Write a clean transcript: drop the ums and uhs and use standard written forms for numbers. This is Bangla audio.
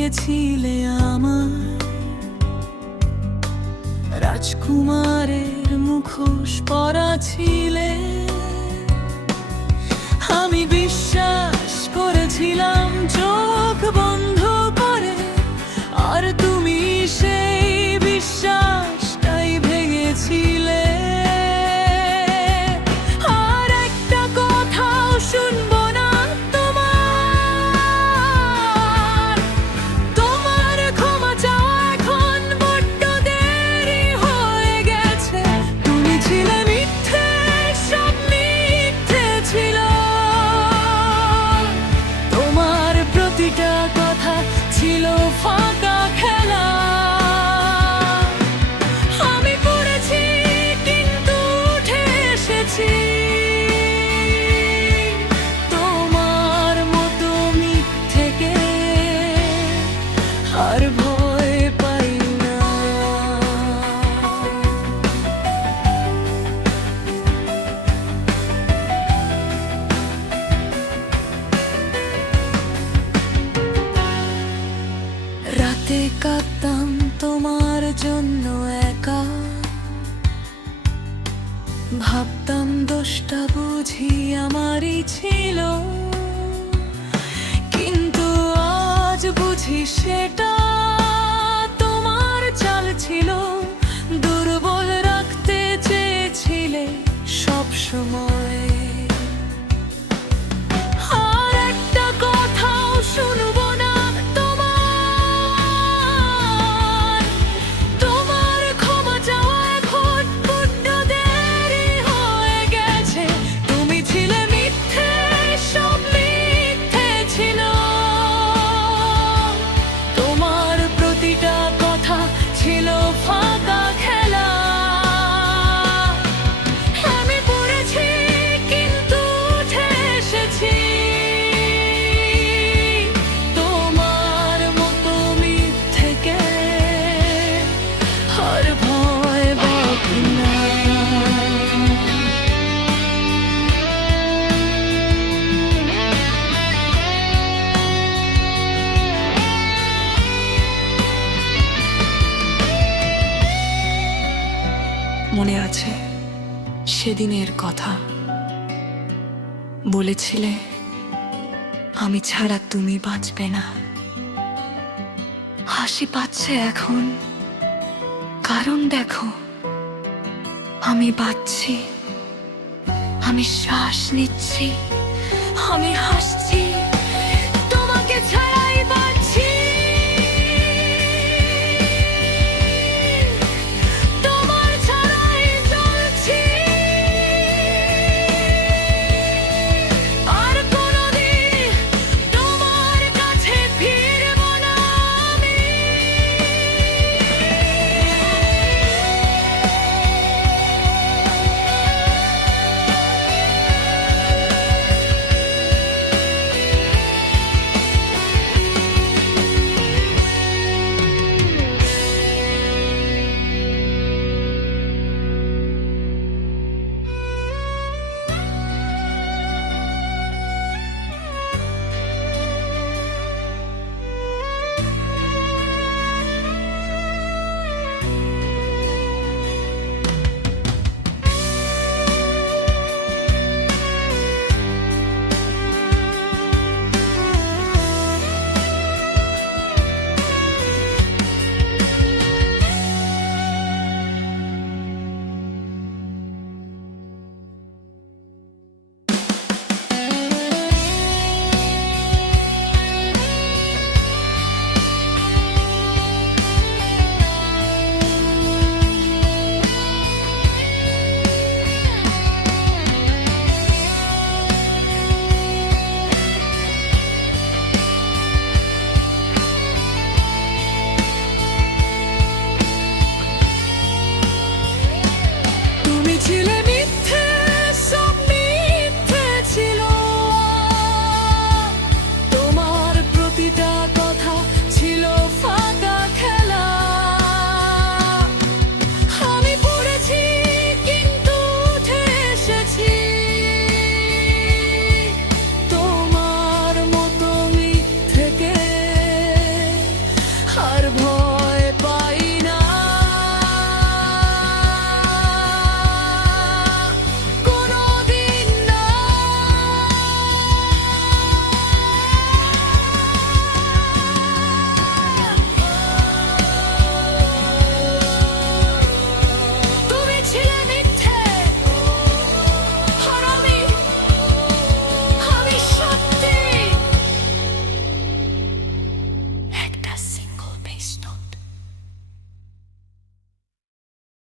দিয়েছিলে আমার রাজকুমারের মুখোশ পরা ছিলে। আমি বিশ্বাস করেছিলাম চোখ বন্ধ করে, আর তুমি সেই বিশ্বাসটাই ভেঙেছিলে। আর একটা কথাও শুনবো না তোমার, তোমার ক্ষমা চাওয়া এখন বড্ড দেরি হয়ে গেছে। তুমি ছিলে মিথ্যে, সব মিথ্যে ছিল। তোমার প্রতিটা কথা ছিল ফাঁকা খেলা। আমি পড়েছি কিন্তু উঠে এসেছি। তোমার মতো মিথ্যেকে আর ভয় পাই না। রাতে কাঁদতাম তোমার জন্য একা, ভাবতাম দোষটা বুঝি আমারই ছিল। কিন্তু আজ বুঝি সেটা তোমার চাল ছিল। দুর্বল রাখতে চেয়েছিলে সব সময়। আর একটা কথাও শুনবো না তোমার, তোমার ক্ষমা চাওয়া এখন বড্ড দেরি হয়ে গেছে। তুমি ছিলে মিথ্যে, সব মিথ্যে ছিল। তোমার প্রতিটা কথা ছিল ফাঁকা খেলা। আমি পড়েছি কিন্তু উঠে এসেছি। তোমার মতো মিথ্যেকে আর ভয় পাই না। মনে আছে সেদিনের কথা, বলেছিলে আমি ছাড়া তুমি বাঁচবে না। হাসি পাচ্ছে এখন, কারণ দেখো আমি বাঁচছি, আমি শ্বাস নিচ্ছি, আমি হাসছি।